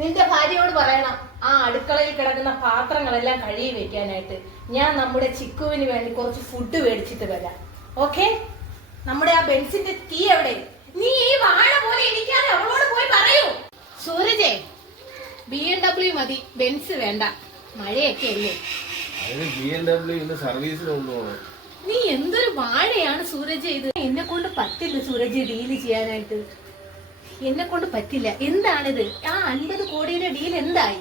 നിന്റെ ഭാര്യയോട് പറയണം ആ അടുക്കളയിൽ കിടക്കുന്ന പാത്രങ്ങളെല്ലാം കഴുകി വെക്കാനായിട്ട്. ഞാൻ നമ്മുടെ ചിക്കുവിന് വേണ്ടി കുറച്ച് ഫുഡ് മേടിച്ചിട്ട് വരാം. ഓക്കെ? നമ്മുടെ ആ ബെൻസിന്റെ കീ എവിടെ? നീ ഈ വാഴ പോലെ ഇരിക്കാതെ അവളോട് പോയി പറയൂ. സൂരജേ, BMW മതി, ബെൻസ് വേണ്ട. മഴയൊക്കെ അല്ലേ. നീ എന്തൊരു വാഴയാണ് സൂരജ് ഇത്. എന്നെ കൊണ്ട് പറ്റില്ല സൂരജ് ഡീല് ചെയ്യാനായിട്ട്. എന്നെ കൊണ്ട് പറ്റില്ല. എന്താണിത്? ആ 50 കോടിയുടെ ഡീൽ എന്തായി?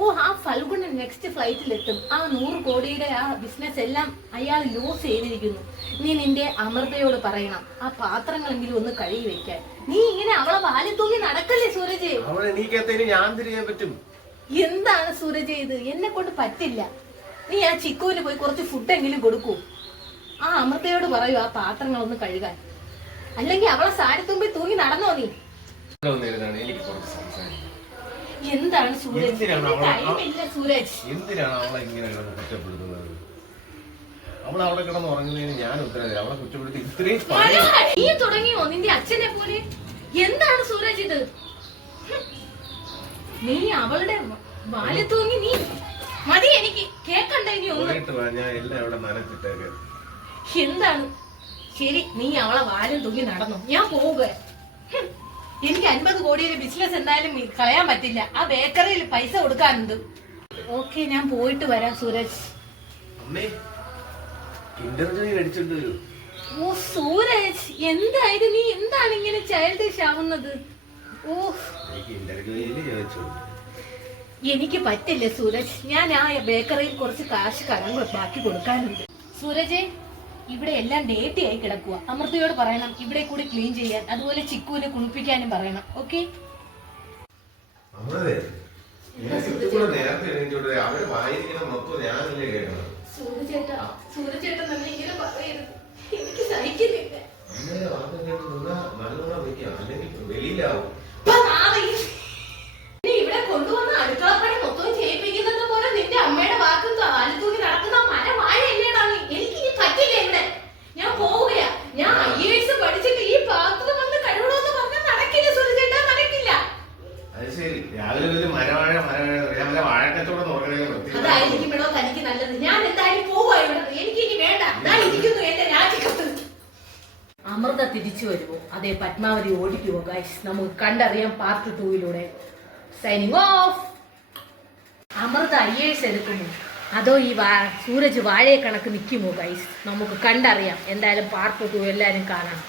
ഓ, ആ ഫൽഗുണൻ നെക്സ്റ്റ് ഫ്ലൈറ്റിൽ എത്തും. ആ 100 കോടിയുടെ ആ ബിസിനസ് എല്ലാം അയാൾ ലൂസ് ചെയ്തിരിക്കുന്നു. നീ നിന്റെ അമൃതയോട് പറയണം ആ പാത്രങ്ങളെങ്കിലും ഒന്ന് കഴുകി വെക്കാൻ. നീ ഇങ്ങനെ അവളെ വാലി തൂങ്ങി നടക്കല്ലേ സൂരജ്. എന്താണ് സൂരജ് ഇത്? എന്നെ കൊണ്ട് പറ്റില്ല. നീ ആ ചിക്കുവിന് പോയി കുറച്ച് ഫുഡെങ്കിലും കൊടുക്കൂ. ആ അമൃതയോട് പറയൂ ആ പാത്രങ്ങളൊന്ന് കഴുകാൻ. അല്ലെങ്കിൽ അവളെ സാരിത്തുമ്പിൽ തൂങ്ങി നടന്നോ നീ? എന്താണ് സൂരജ്? ടൈമില്ല സൂരജ്. എന്തിനാണ് അവളെ ഇങ്ങനെ കുറ്റപ്പെടുത്തുന്നത്? അവൾ അവിടെ കിടന്ന് ഉറങ്ങുന്നതിന് ഞാൻ ഉത്തരവില്ല. അവളെ കുറ്റപ്പെടുത്തി ഇത്രയും നീ തുടങ്ങിയോ നിന്റെ അച്ഛനെ പോലെ? എന്താണ് സൂരജ് ഇത്? നീ അവളുടെ വാല് തൂങ്ങി നീ മതി. എനിക്ക് കേക്കണ്ട ഇനി ഒന്നും. ഞാൻ എല്ലാം ഇവിടെ നനച്ചിട്ടേക്ക്. എന്താണ്? ശരി, നീ അവളെ വാലും തൂങ്ങി നടന്നു. ഞാൻ പോവുക. എനിക്ക് 50 കോടിയുടെ ബിസിനസ് എന്തായാലും കളയാൻ പറ്റില്ല. ആ ബേക്കറിയിൽ പൈസ കൊടുക്കാനുണ്ട്. ഓക്കെ, ഞാൻ പോയിട്ട് വരാം സൂരജ്. ഓ സൂരജ്, എന്തായത്? നീ എന്താണ് ഇങ്ങനെ ചൈൽഡിഷ് ആവുന്നത്? ഓ, എനിക്ക് പറ്റില്ല സൂരജ്. ഞാൻ ആ ബേക്കറിയിൽ കുറച്ച് കാശ് കടം ബാക്കി കൊടുക്കാനുണ്ട്. സൂരജ്, ഇവിടെ എല്ലാം ഡേറ്റി ആയി കിടക്കുക. അമൃതയോട് പറയണം ഇവിടെ കൂടി ക്ലീൻ ചെയ്യാൻ. അതുപോലെ ചിക്കുവിനെ കുളിപ്പിക്കാനും പറയണം. ഓക്കെ? സൂരജേട്ടൻ ഇങ്ങനെ പറയരുത്. എനിക്ക് സഹിക്കുന്നില്ല. ഇവിടെ കൊണ്ടുവന്ന അടുക്കളപ്പണി മൊത്തം ചെയ്യിപ്പിക്കുന്നത് പോലെ നിന്റെ അമ്മയുടെ വാക്കും കാലത്തൂങ്ങി നടക്കുന്ന മരവാഴയല്ലേടാ നീ. എനിക്ക് ഇനി പറ്റില്ല ഇവിടെ. ഞാൻ പോവുകയാ. ഞാൻ IAS പഠിച്ചിട്ട് ഈ പാത്രം വന്ന് കഴിവണമെന്ന് പറഞ്ഞാൽ നടക്കില്ല സൂരജേട്ടാ, നടക്കില്ല. അതായിരിക്കും വേണോ തനിക്ക് നല്ലത്. ഞാൻ എന്തായാലും പോവാ ഇവിടെ. എനിക്ക് ഇനി വേണ്ട. ഞാൻ ഇരിക്കുന്നു എന്റെ രാജിക്കത്ത്. അമൃത തിരിച്ചു വരുമോ? അതെ, പത്മാവതി ഓടിക്കുമോ? ഗൈസ്, നമുക്ക് കണ്ടറിയാം part 2 signing off. Amrita IAS എടുക്കുമോ അതോ ഈ സൂരജ് വാഴയെ കണക്ക് നിൽക്കുമോ? ഗൈസ്, നമുക്ക് കണ്ടറിയാം. എന്തായാലും പാർട്ട് 2 എല്ലാരും കാണണം.